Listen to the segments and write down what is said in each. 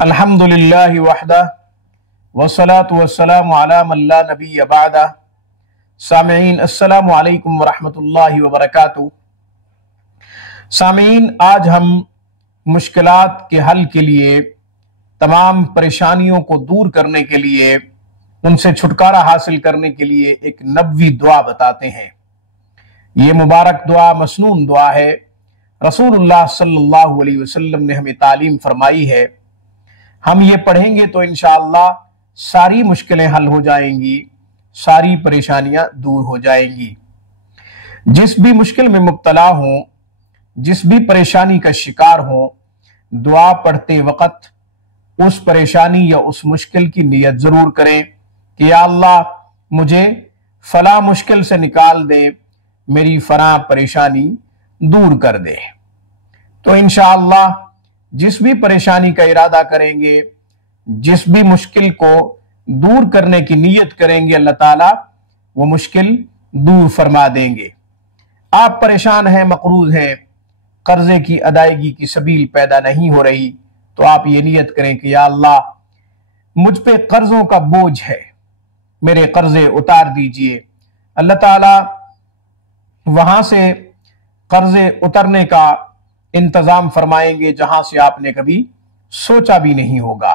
الحمدللہ وحدہ والصلاة والسلام علی من لا نبی بعدہ۔ سامعین السلام علیکم ورحمۃ اللہ وبرکاتہ۔ سامعین، آج ہم مشکلات کے حل کے لیے، تمام پریشانیوں کو دور کرنے کے لیے، ان سے چھٹکارا حاصل کرنے کے لیے ایک نبوی دعا بتاتے ہیں۔ یہ مبارک دعا مسنون دعا ہے، رسول اللہ صلی اللہ علیہ وسلم نے ہمیں تعلیم فرمائی ہے۔ ہم یہ پڑھیں گے تو انشاءاللہ ساری مشکلیں حل ہو جائیں گی، ساری پریشانیاں دور ہو جائیں گی۔ جس بھی مشکل میں مبتلا ہوں، جس بھی پریشانی کا شکار ہوں، دعا پڑھتے وقت اس پریشانی یا اس مشکل کی نیت ضرور کریں کہ یا اللہ مجھے فلاں مشکل سے نکال دے، میری فلاں پریشانی دور کر دے۔ تو انشاءاللہ جس بھی پریشانی کا ارادہ کریں گے، جس بھی مشکل کو دور کرنے کی نیت کریں گے، اللہ تعالیٰ وہ مشکل دور فرما دیں گے۔ آپ پریشان ہیں، مقروض ہیں، قرضے کی ادائیگی کی سبیل پیدا نہیں ہو رہی، تو آپ یہ نیت کریں کہ یا اللہ مجھ پہ قرضوں کا بوجھ ہے، میرے قرضے اتار دیجئے۔ اللہ تعالیٰ وہاں سے قرضے اترنے کا انتظام فرمائیں گے جہاں سے آپ نے کبھی سوچا بھی نہیں ہوگا۔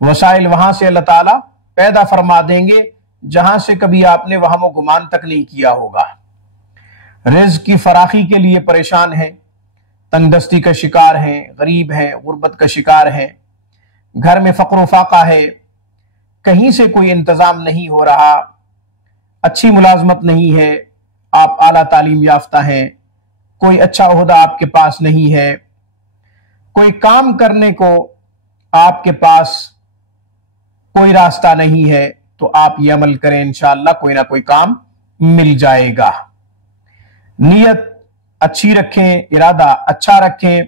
وسائل وہاں سے اللہ تعالیٰ پیدا فرما دیں گے جہاں سے کبھی آپ نے وہم و گمان تک نہیں کیا ہوگا۔ رزق کی فراخی کے لیے پریشان ہیں، تنگ دستی کا شکار ہیں، غریب ہیں، غربت کا شکار ہیں، گھر میں فقر و فاقہ ہے، کہیں سے کوئی انتظام نہیں ہو رہا، اچھی ملازمت نہیں ہے، آپ اعلیٰ تعلیم یافتہ ہیں، کوئی اچھا عہدہ آپ کے پاس نہیں ہے، کوئی کام کرنے کو آپ کے پاس کوئی راستہ نہیں ہے، تو آپ یہ عمل کریں، انشاءاللہ کوئی نہ کوئی کام مل جائے گا۔ نیت اچھی رکھیں، ارادہ اچھا رکھیں،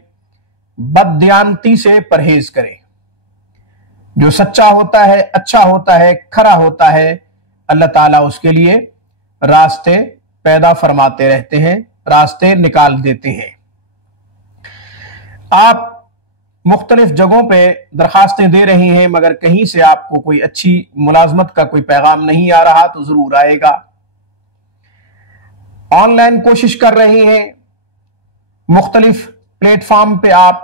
بد دیانتی سے پرہیز کریں۔ جو سچا ہوتا ہے، اچھا ہوتا ہے، کھرا ہوتا ہے، اللہ تعالیٰ اس کے لیے راستے پیدا فرماتے رہتے ہیں، راستے نکال دیتے ہیں۔ آپ مختلف جگہوں پہ درخواستیں دے رہی ہیں، مگر کہیں سے آپ کو کوئی اچھی ملازمت کا کوئی پیغام نہیں آ رہا، تو ضرور آئے گا۔ آن لائن کوشش کر رہی ہیں، مختلف پلیٹ فارم پہ آپ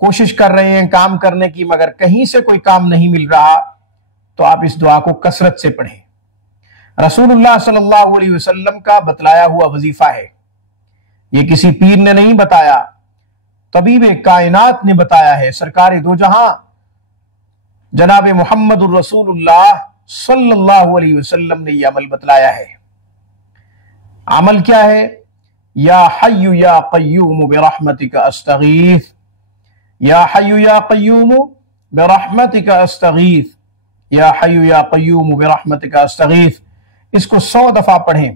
کوشش کر رہے ہیں کام کرنے کی، مگر کہیں سے کوئی کام نہیں مل رہا، تو آپ اس دعا کو کثرت سے پڑھیں۔ رسول اللہ صلی اللہ علیہ وسلم کا بتلایا ہوا وظیفہ ہے، یہ کسی پیر نے نہیں بتایا، طبیب کائنات نے بتایا ہے، سرکار دو جہاں جناب محمد الرسول اللہ صلی اللہ علیہ وسلم نے یہ عمل بتلایا ہے۔ عمل کیا ہے؟ یا حی یا قیوم برحمتک استغیث، یا حی یا قیوم برحمتک استغیث، یا حی یا قیوم برحمتک استغیث۔ اس کو 100 دفعہ پڑھیں،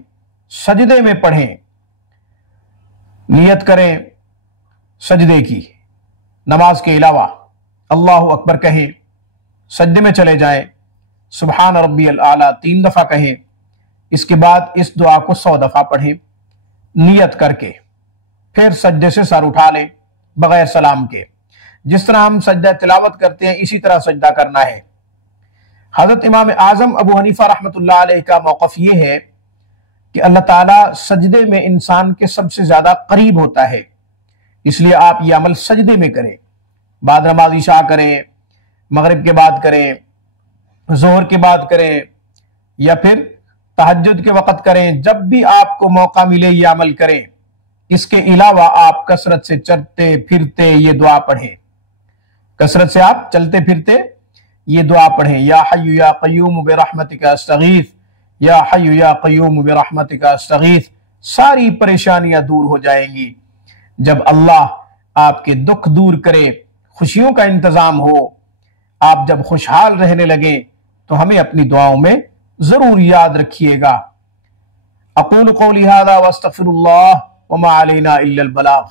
سجدے میں پڑھیں، نیت کریں سجدے کی، نماز کے علاوہ اللہ اکبر کہیں، سجدے میں چلے جائیں، سبحان ربی الاعلیٰ 3 دفعہ کہیں، اس کے بعد اس دعا کو 100 دفعہ پڑھیں نیت کر کے، پھر سجدے سے سر اٹھا لیں بغیر سلام کے۔ جس طرح ہم سجدہ تلاوت کرتے ہیں اسی طرح سجدہ کرنا ہے۔ حضرت امام اعظم ابو حنیفہ رحمۃ اللہ علیہ کا موقف یہ ہے کہ اللہ تعالیٰ سجدے میں انسان کے سب سے زیادہ قریب ہوتا ہے، اس لیے آپ یہ عمل سجدے میں کریں، بعد نماز عشاء کریں، مغرب کے بعد کریں، ظہر کے بعد کریں، یا پھر تہجد کے وقت کریں، جب بھی آپ کو موقع ملے یہ عمل کریں۔ اس کے علاوہ آپ کثرت سے چلتے پھرتے یہ دعا پڑھیں، کثرت سے آپ چلتے پھرتے یہ دعا پڑھیں، یا حی یا قیوم برحمتک استغیث، یا حی یا قیوم برحمتک استغیث۔ ساری پریشانیاں دور ہو جائیں گی۔ جب اللہ آپ کے دکھ دور کرے، خوشیوں کا انتظام ہو، آپ جب خوشحال رہنے لگیں، تو ہمیں اپنی دعاؤں میں ضرور یاد رکھیے گا۔ اقول قولی ھذا واستغفر اللہ وما علینا الا البلاغ۔